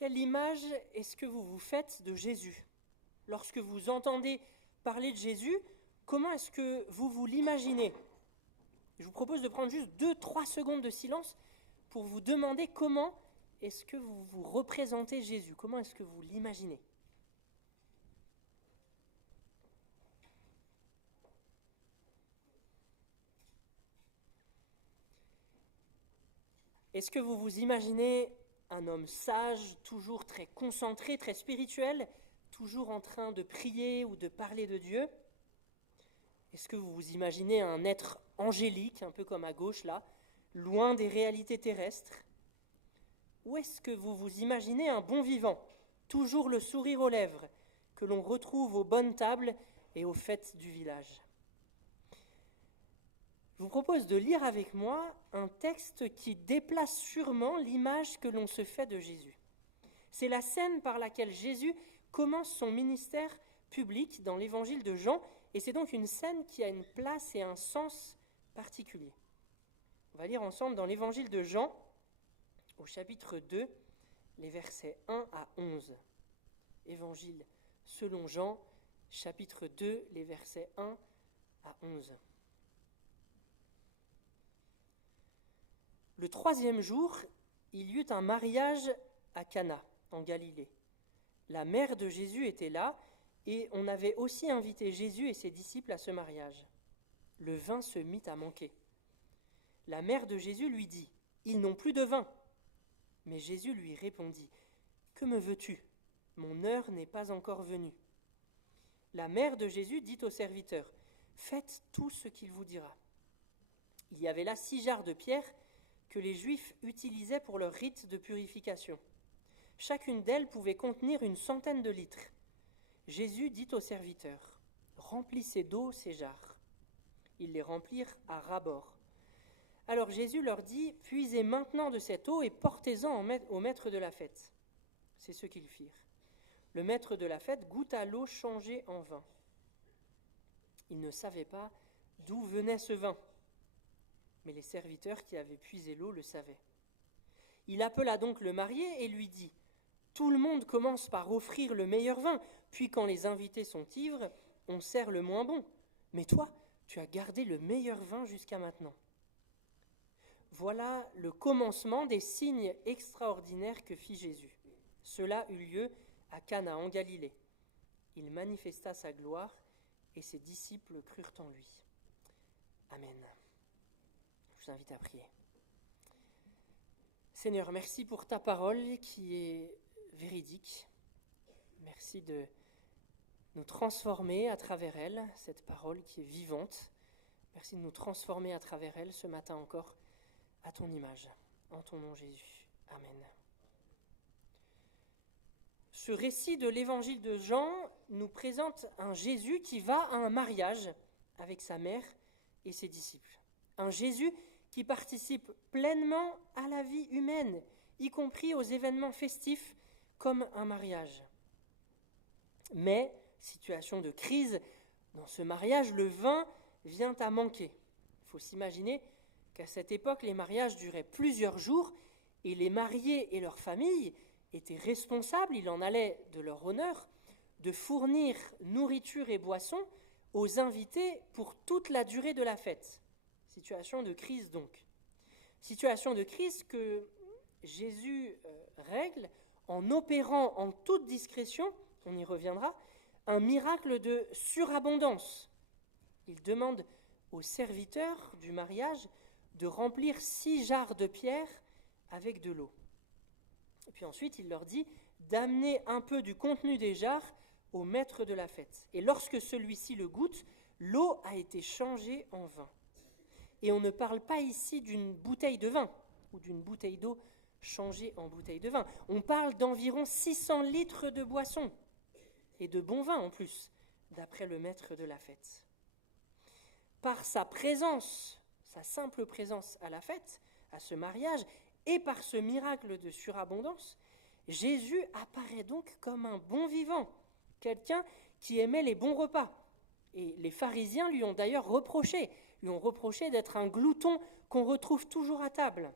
Quelle image est-ce que vous vous faites de Jésus? Lorsque vous entendez parler de Jésus, comment est-ce que vous vous l'imaginez? Je vous propose de prendre juste 2-3 secondes de silence pour vous demander comment est-ce que vous vous représentez Jésus, comment est-ce que vous l'imaginez? Est-ce que vous vous imaginez un homme sage, toujours très concentré, très spirituel, toujours en train de prier ou de parler de Dieu? Est-ce que vous vous imaginez un être angélique, un peu comme à gauche là, loin des réalités terrestres? Ou est-ce que vous vous imaginez un bon vivant, toujours le sourire aux lèvres, que l'on retrouve aux bonnes tables et aux fêtes du village? Je vous propose de lire avec moi un texte qui déplace sûrement l'image que l'on se fait de Jésus. C'est la scène par laquelle Jésus commence son ministère public dans l'évangile de Jean, et c'est donc une scène qui a une place et un sens particulier. On va lire ensemble dans l'évangile de Jean, au chapitre 2, les versets 1 à 11. Évangile selon Jean, chapitre 2, les versets 1 à 11. Le 3e jour, il y eut un mariage à Cana, en Galilée. La mère de Jésus était là, et on avait aussi invité Jésus et ses disciples à ce mariage. Le vin se mit à manquer. La mère de Jésus lui dit : « Ils n'ont plus de vin. » Mais Jésus lui répondit : « Que me veux-tu ? Mon heure n'est pas encore venue. » La mère de Jésus dit au serviteur : « Faites tout ce qu'il vous dira. » Il y avait là 6 jarres de pierre que les Juifs utilisaient pour leur rite de purification. Chacune d'elles pouvait contenir 100 de litres. Jésus dit au serviteur : « Remplissez d'eau ces jarres. » Ils les remplirent à ras-bord. Alors Jésus leur dit : « Puisez maintenant de cette eau et portez-en au maître de la fête. » C'est ce qu'ils firent. Le maître de la fête goûta l'eau changée en vin. Il ne savait pas d'où venait ce vin, mais les serviteurs qui avaient puisé l'eau le savaient. Il appela donc le marié et lui dit : « Tout le monde commence par offrir le meilleur vin, puis quand les invités sont ivres, on sert le moins bon. Mais toi, tu as gardé le meilleur vin jusqu'à maintenant. » Voilà le commencement des signes extraordinaires que fit Jésus. Cela eut lieu à Cana en Galilée. Il manifesta sa gloire et ses disciples crurent en lui. Amen. Je vous invite à prier. Seigneur, merci pour ta parole qui est véridique. Merci de nous transformer à travers elle, cette parole qui est vivante. Merci de nous transformer à travers elle ce matin encore à ton image. En ton nom Jésus. Amen. Ce récit de l'évangile de Jean nous présente un Jésus qui va à un mariage avec sa mère et ses disciples. Un Jésus qui participe pleinement à la vie humaine, y compris aux événements festifs comme un mariage. Mais, situation de crise, dans ce mariage, le vin vient à manquer. Il faut s'imaginer qu'à cette époque, les mariages duraient plusieurs jours et les mariés et leurs familles étaient responsables, il en allait de leur honneur, de fournir nourriture et boissons aux invités pour toute la durée de la fête. Situation de crise donc. Situation de crise que Jésus règle en opérant en toute discrétion, on y reviendra, un miracle de surabondance. Il demande aux serviteurs du mariage de remplir 6 jarres de pierre avec de l'eau. Et puis ensuite, il leur dit d'amener un peu du contenu des jarres au maître de la fête. Et lorsque celui-ci le goûte, l'eau a été changée en vin. Et on ne parle pas ici d'une bouteille de vin ou d'une bouteille d'eau changée en bouteille de vin. On parle d'environ 600 litres de boisson et de bon vin en plus, d'après le maître de la fête. Par sa présence, sa simple présence à la fête, à ce mariage, et par ce miracle de surabondance, Jésus apparaît donc comme un bon vivant, quelqu'un qui aimait les bons repas. Et les pharisiens lui ont d'ailleurs reproché d'être un glouton qu'on retrouve toujours à table.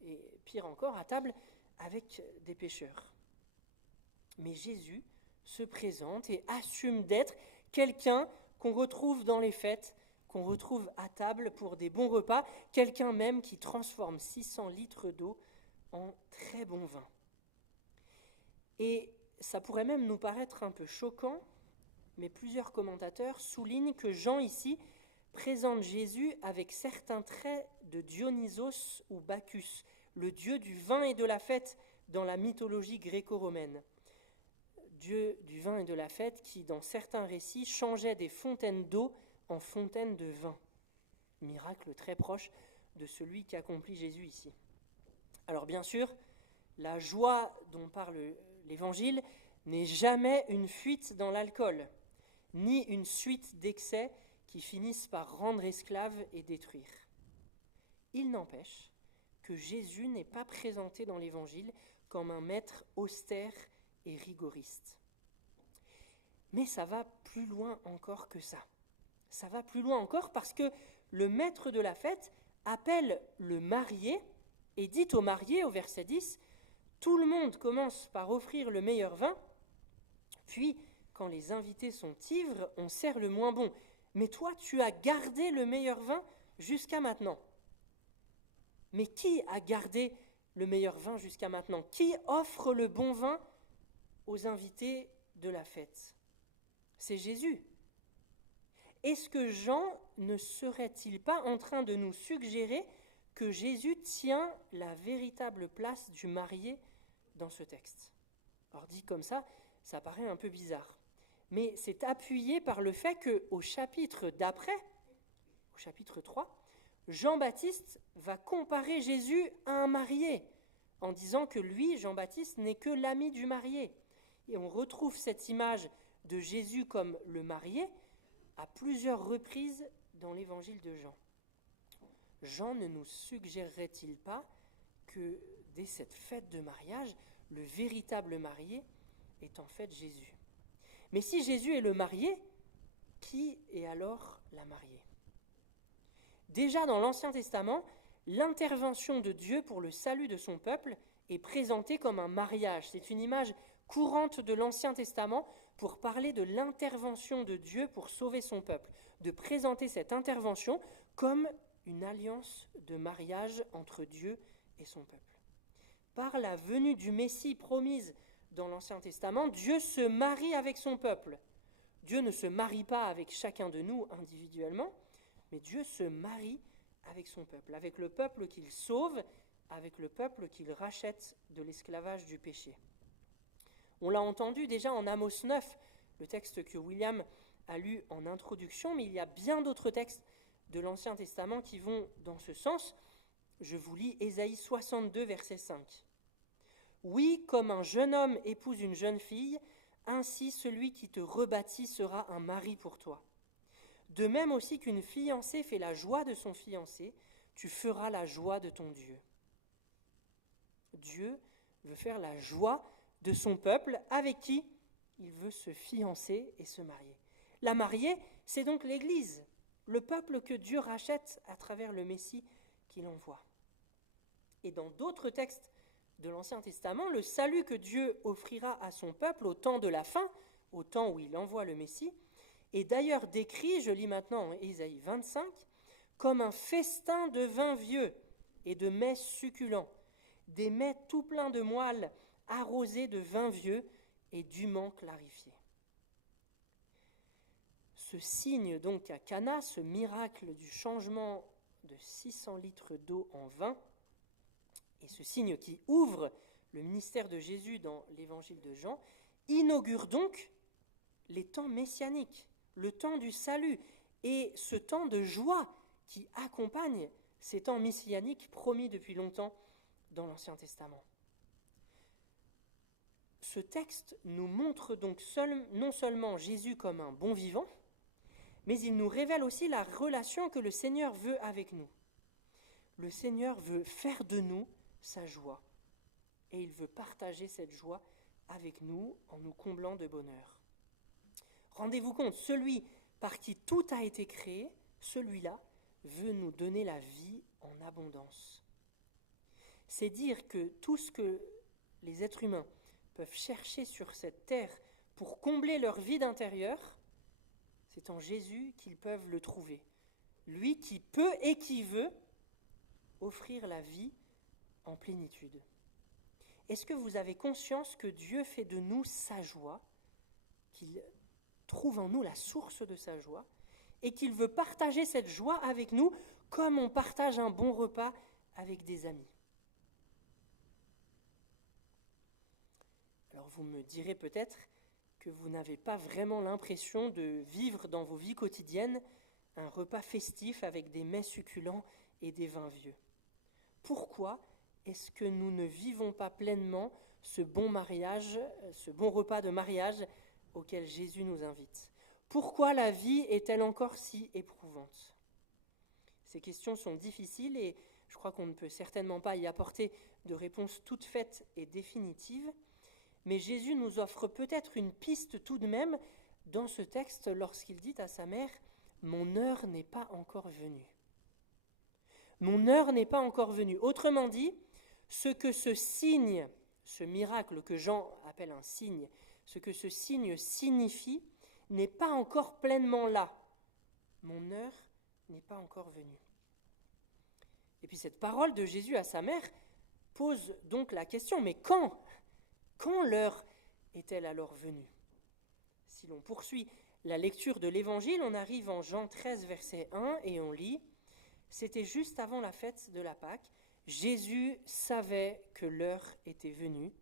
Et pire encore, à table avec des pécheurs. Mais Jésus se présente et assume d'être quelqu'un qu'on retrouve dans les fêtes, qu'on retrouve à table pour des bons repas, quelqu'un même qui transforme 600 litres d'eau en très bon vin. Et ça pourrait même nous paraître un peu choquant, mais plusieurs commentateurs soulignent que Jean ici présente Jésus avec certains traits de Dionysos ou Bacchus, le dieu du vin et de la fête dans la mythologie gréco-romaine. Dieu du vin et de la fête qui, dans certains récits, changeait des fontaines d'eau en fontaines de vin. Miracle très proche de celui qu'accomplit Jésus ici. Alors bien sûr, la joie dont parle l'Évangile n'est jamais une fuite dans l'alcool, ni une suite d'excès qui finissent par rendre esclave et détruire. Il n'empêche que Jésus n'est pas présenté dans l'Évangile comme un maître austère et rigoriste. Mais ça va plus loin encore que ça. Ça va plus loin encore parce que le maître de la fête appelle le marié et dit au marié, au verset 10, « Tout le monde commence par offrir le meilleur vin, puis, quand les invités sont ivres, on sert le moins bon. Mais toi, tu as gardé le meilleur vin jusqu'à maintenant. » Mais qui a gardé le meilleur vin jusqu'à maintenant ? Qui offre le bon vin aux invités de la fête ? C'est Jésus. Est-ce que Jean ne serait-il pas en train de nous suggérer que Jésus tient la véritable place du marié dans ce texte ? Alors dit comme ça paraît un peu bizarre. Mais c'est appuyé par le fait qu'au chapitre d'après, au chapitre 3, Jean-Baptiste va comparer Jésus à un marié, en disant que lui, Jean-Baptiste, n'est que l'ami du marié. Et on retrouve cette image de Jésus comme le marié à plusieurs reprises dans l'évangile de Jean. Jean ne nous suggérerait-il pas que dès cette fête de mariage, le véritable marié est en fait Jésus ? Mais si Jésus est le marié, qui est alors la mariée ? Déjà dans l'Ancien Testament, l'intervention de Dieu pour le salut de son peuple est présentée comme un mariage. C'est une image courante de l'Ancien Testament pour parler de l'intervention de Dieu pour sauver son peuple, de présenter cette intervention comme une alliance de mariage entre Dieu et son peuple. Par la venue du Messie promise dans l'Ancien Testament, Dieu se marie avec son peuple. Dieu ne se marie pas avec chacun de nous individuellement, mais Dieu se marie avec son peuple, avec le peuple qu'il sauve, avec le peuple qu'il rachète de l'esclavage du péché. On l'a entendu déjà en Amos 9, le texte que William a lu en introduction, mais il y a bien d'autres textes de l'Ancien Testament qui vont dans ce sens. Je vous lis Ésaïe 62, verset 5. « Oui, comme un jeune homme épouse une jeune fille, ainsi celui qui te rebâtit sera un mari pour toi. De même aussi qu'une fiancée fait la joie de son fiancé, tu feras la joie de ton Dieu. » Dieu veut faire la joie de son peuple avec qui il veut se fiancer et se marier. La mariée, c'est donc l'Église, le peuple que Dieu rachète à travers le Messie qu'il envoie. Et dans d'autres textes de l'Ancien Testament, le salut que Dieu offrira à son peuple au temps de la fin, au temps où il envoie le Messie, est d'ailleurs décrit, je lis maintenant en Ésaïe 25, comme un festin de vin vieux et de mets succulents, des mets tout pleins de moelle arrosés de vin vieux et dûment clarifiés. Ce signe donc à Cana, ce miracle du changement de 600 litres d'eau en vin, et ce signe qui ouvre le ministère de Jésus dans l'évangile de Jean, inaugure donc les temps messianiques, le temps du salut et ce temps de joie qui accompagne ces temps messianiques promis depuis longtemps dans l'Ancien Testament. Ce texte nous montre donc non seulement Jésus comme un bon vivant, mais il nous révèle aussi la relation que le Seigneur veut avec nous. Le Seigneur veut faire de nous sa joie, et il veut partager cette joie avec nous en nous comblant de bonheur. Rendez-vous compte, celui par qui tout a été créé, celui-là veut nous donner la vie en abondance. C'est dire que tout ce que les êtres humains peuvent chercher sur cette terre pour combler leur vide intérieur, c'est en Jésus qu'ils peuvent le trouver. Lui qui peut et qui veut offrir la vie en plénitude. Est-ce que vous avez conscience que Dieu fait de nous sa joie, qu'il trouve en nous la source de sa joie, et qu'il veut partager cette joie avec nous comme on partage un bon repas avec des amis? Alors vous me direz peut-être que vous n'avez pas vraiment l'impression de vivre dans vos vies quotidiennes un repas festif avec des mets succulents et des vins vieux. Pourquoi est-ce que nous ne vivons pas pleinement ce bon repas de mariage auquel Jésus nous invite? Pourquoi la vie est-elle encore si éprouvante? Ces questions sont difficiles et je crois qu'on ne peut certainement pas y apporter de réponse toute faite et définitive, mais Jésus nous offre peut-être une piste tout de même dans ce texte lorsqu'il dit à sa mère « Mon heure n'est pas encore venue ». Mon heure n'est pas encore venue. Autrement dit, ce que ce signe, ce miracle que Jean appelle un signe, ce que ce signe signifie n'est pas encore pleinement là. Mon heure n'est pas encore venue. Et puis cette parole de Jésus à sa mère pose donc la question, mais quand l'heure est-elle alors venue? Si l'on poursuit la lecture de l'Évangile, on arrive en Jean 13, verset 1, et on lit « C'était juste avant la fête de la Pâque. Jésus savait que l'heure était venue.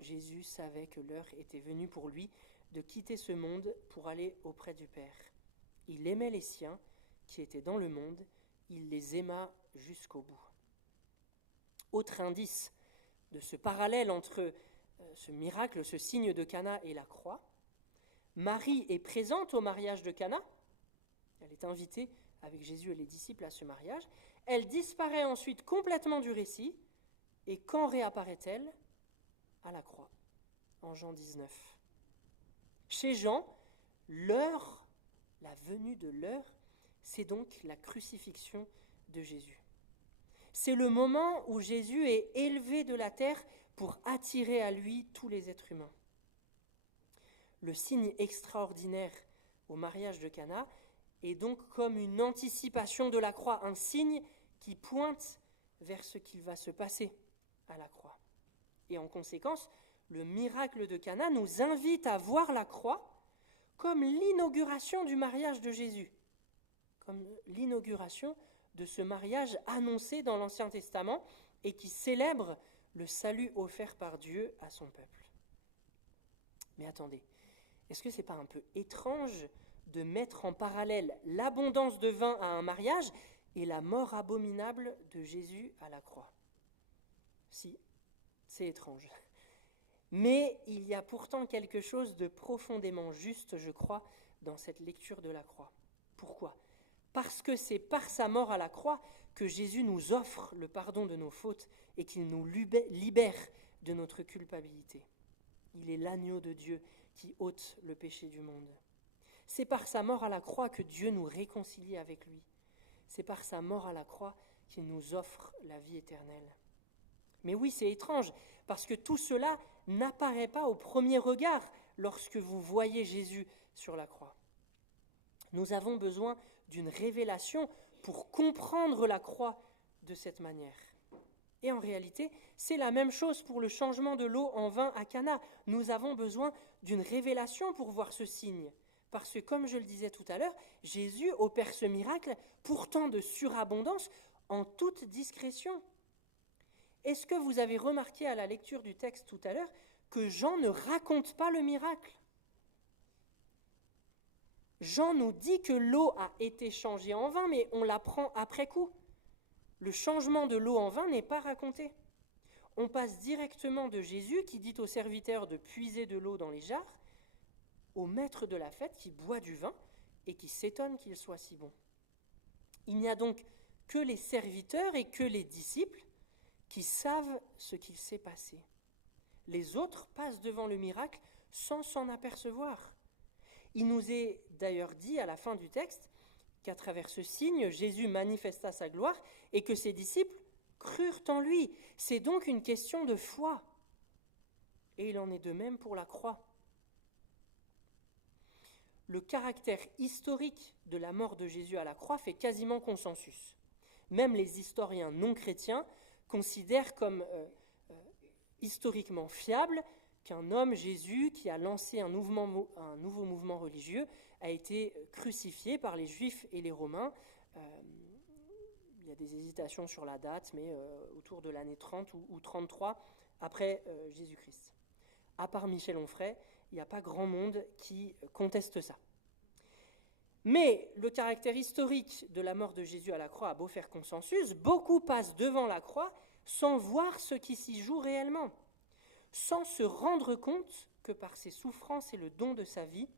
Jésus savait que l'heure était venue pour lui de quitter ce monde pour aller auprès du Père. Il aimait les siens qui étaient dans le monde. Il les aima jusqu'au bout. » Autre indice de ce parallèle entre ce miracle, ce signe de Cana et la croix. Marie est présente au mariage de Cana. Elle est invitée avec Jésus et les disciples à ce mariage. Elle disparaît ensuite complètement du récit. Et quand réapparaît-elle? À la croix, en Jean 19. Chez Jean, l'heure, la venue de l'heure, c'est donc la crucifixion de Jésus. C'est le moment où Jésus est élevé de la terre pour attirer à lui tous les êtres humains. Le signe extraordinaire au mariage de Cana est donc comme une anticipation de la croix, un signe qui pointe vers ce qu'il va se passer à la croix. Et en conséquence, le miracle de Cana nous invite à voir la croix comme l'inauguration du mariage de Jésus, comme l'inauguration de ce mariage annoncé dans l'Ancien Testament et qui célèbre le salut offert par Dieu à son peuple. Mais attendez, est-ce que ce n'est pas un peu étrange de mettre en parallèle l'abondance de vin à un mariage et la mort abominable de Jésus à la croix? Si, c'est étrange. Mais il y a pourtant quelque chose de profondément juste, je crois, dans cette lecture de la croix. Pourquoi ? Parce que c'est par sa mort à la croix que Jésus nous offre le pardon de nos fautes et qu'il nous libère de notre culpabilité. Il est l'agneau de Dieu qui ôte le péché du monde. C'est par sa mort à la croix que Dieu nous réconcilie avec lui. C'est par sa mort à la croix qu'il nous offre la vie éternelle. Mais oui, c'est étrange, parce que tout cela n'apparaît pas au premier regard lorsque vous voyez Jésus sur la croix. Nous avons besoin d'une révélation pour comprendre la croix de cette manière. Et en réalité, c'est la même chose pour le changement de l'eau en vin à Cana. Nous avons besoin d'une révélation pour voir ce signe. Parce que, comme je le disais tout à l'heure, Jésus opère ce miracle, pourtant de surabondance, en toute discrétion. Est-ce que vous avez remarqué à la lecture du texte tout à l'heure que Jean ne raconte pas le miracle? Jean nous dit que l'eau a été changée en vin, mais on l'apprend après coup. Le changement de l'eau en vin n'est pas raconté. On passe directement de Jésus qui dit aux serviteurs de puiser de l'eau dans les jarres, au maître de la fête qui boit du vin et qui s'étonne qu'il soit si bon. Il n'y a donc que les serviteurs et que les disciples qui savent ce qu'il s'est passé. Les autres passent devant le miracle sans s'en apercevoir. Il nous est d'ailleurs dit à la fin du texte qu'à travers ce signe, Jésus manifesta sa gloire et que ses disciples crurent en lui. C'est donc une question de foi. Et il en est de même pour la croix. Le caractère historique de la mort de Jésus à la croix fait quasiment consensus. Même les historiens non chrétiens considèrent comme historiquement fiable qu'un homme, Jésus, qui a lancé un nouveau mouvement religieux, a été crucifié par les Juifs et les Romains. Il y a des hésitations sur la date, mais autour de l'année 30 ou 33 après Jésus-Christ. À part Michel Onfray, il n'y a pas grand monde qui conteste ça. Mais le caractère historique de la mort de Jésus à la croix a beau faire consensus, beaucoup passent devant la croix sans voir ce qui s'y joue réellement, sans se rendre compte que par ses souffrances et le don de sa vie,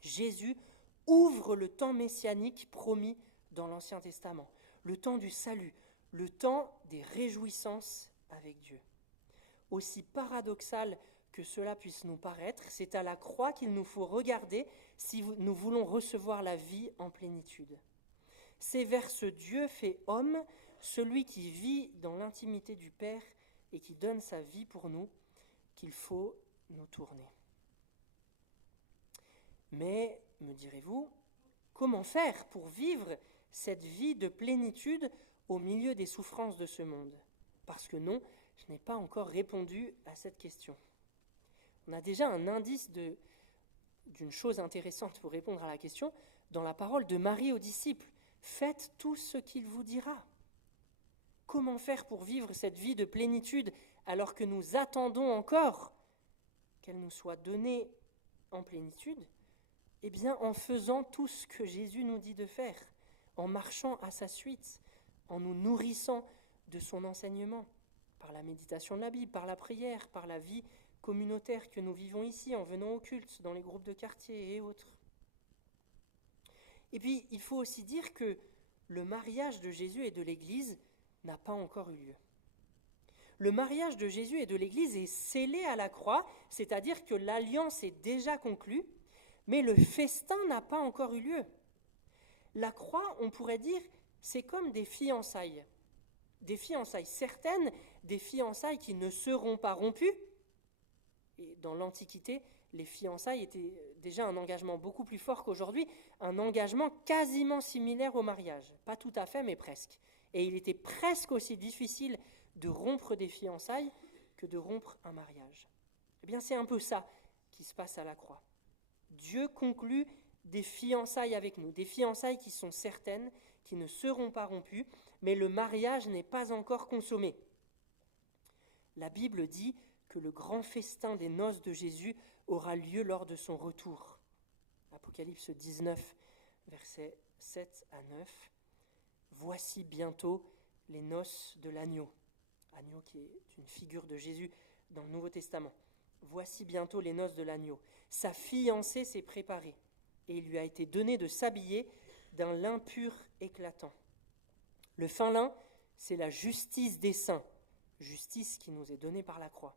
Jésus ouvre le temps messianique promis dans l'Ancien Testament, le temps du salut, le temps des réjouissances avec Dieu. Aussi paradoxal que cela puisse nous paraître, c'est à la croix qu'il nous faut regarder si nous voulons recevoir la vie en plénitude. C'est vers ce Dieu fait homme, celui qui vit dans l'intimité du Père et qui donne sa vie pour nous, qu'il faut nous tourner. Mais, me direz-vous, comment faire pour vivre cette vie de plénitude au milieu des souffrances de ce monde ? Parce que non, je n'ai pas encore répondu à cette question. On a déjà un indice d'une chose intéressante pour répondre à la question dans la parole de Marie aux disciples. Faites tout ce qu'il vous dira. Comment faire pour vivre cette vie de plénitude alors que nous attendons encore qu'elle nous soit donnée en plénitude ? Eh bien, en faisant tout ce que Jésus nous dit de faire, en marchant à sa suite, en nous nourrissant de son enseignement, par la méditation de la Bible, par la prière, par la vie communautaire que nous vivons ici, en venant au culte, dans les groupes de quartier et autres. Et puis, il faut aussi dire que le mariage de Jésus et de l'Église n'a pas encore eu lieu. Le mariage de Jésus et de l'Église est scellé à la croix, c'est-à-dire que l'alliance est déjà conclue, mais le festin n'a pas encore eu lieu. La croix, on pourrait dire, c'est comme des fiançailles. Des fiançailles certaines, des fiançailles qui ne seront pas rompues. Et dans l'Antiquité, les fiançailles étaient déjà un engagement beaucoup plus fort qu'aujourd'hui, un engagement quasiment similaire au mariage. Pas tout à fait, mais presque. Et il était presque aussi difficile de rompre des fiançailles que de rompre un mariage. Eh bien, c'est un peu ça qui se passe à la croix. Dieu conclut des fiançailles avec nous, des fiançailles qui sont certaines, qui ne seront pas rompues, mais le mariage n'est pas encore consommé. La Bible dit que le grand festin des noces de Jésus aura lieu lors de son retour. Apocalypse 19, versets 7 à 9. Voici bientôt les noces de l'agneau. Agneau qui est une figure de Jésus dans le Nouveau Testament. Voici bientôt les noces de l'agneau. Sa fiancée s'est préparée et il lui a été donné de s'habiller d'un lin pur éclatant. Le fin lin, c'est la justice des saints, justice qui nous est donnée par la croix.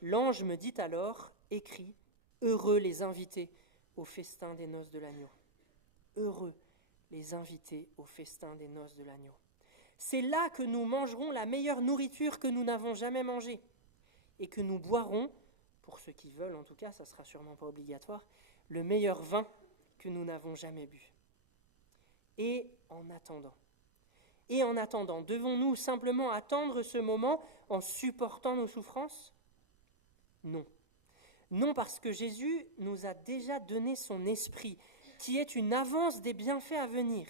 L'ange me dit alors, écrit, heureux les invités au festin des noces de l'agneau. Heureux les invités au festin des noces de l'agneau. C'est là que nous mangerons la meilleure nourriture que nous n'avons jamais mangée et que nous boirons, pour ceux qui veulent en tout cas, ça ne sera sûrement pas obligatoire, le meilleur vin que nous n'avons jamais bu. Et en attendant, devons-nous simplement attendre ce moment en supportant nos souffrances ? Non. Non, parce que Jésus nous a déjà donné son esprit, qui est une avance des bienfaits à venir.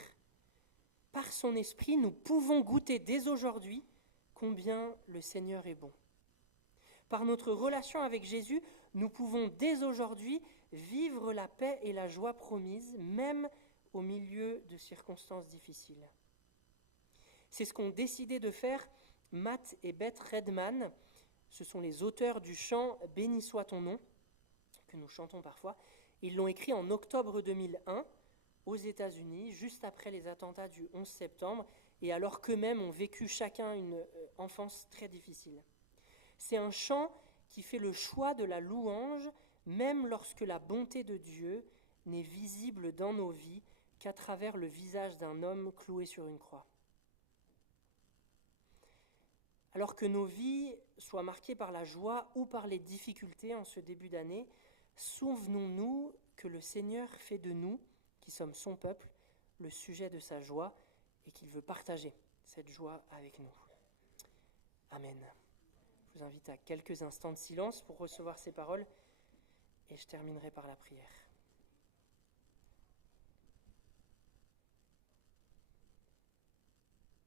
Par son esprit, nous pouvons goûter dès aujourd'hui combien le Seigneur est bon. Par notre relation avec Jésus, nous pouvons dès aujourd'hui vivre la paix et la joie promises, même au milieu de circonstances difficiles. C'est ce qu'ont décidé de faire Matt et Beth Redman. Ce sont les auteurs du chant « Béni soit ton nom » que nous chantons parfois. Ils l'ont écrit en octobre 2001 aux États-Unis, juste après les attentats du 11 septembre, et alors qu'eux-mêmes ont vécu chacun une enfance très difficile. C'est un chant qui fait le choix de la louange, même lorsque la bonté de Dieu n'est visible dans nos vies qu'à travers le visage d'un homme cloué sur une croix. Alors que nos vies soient marquées par la joie ou par les difficultés en ce début d'année, souvenons-nous que le Seigneur fait de nous, qui sommes son peuple, le sujet de sa joie et qu'il veut partager cette joie avec nous. Amen. Je vous invite à quelques instants de silence pour recevoir ces paroles et je terminerai par la prière.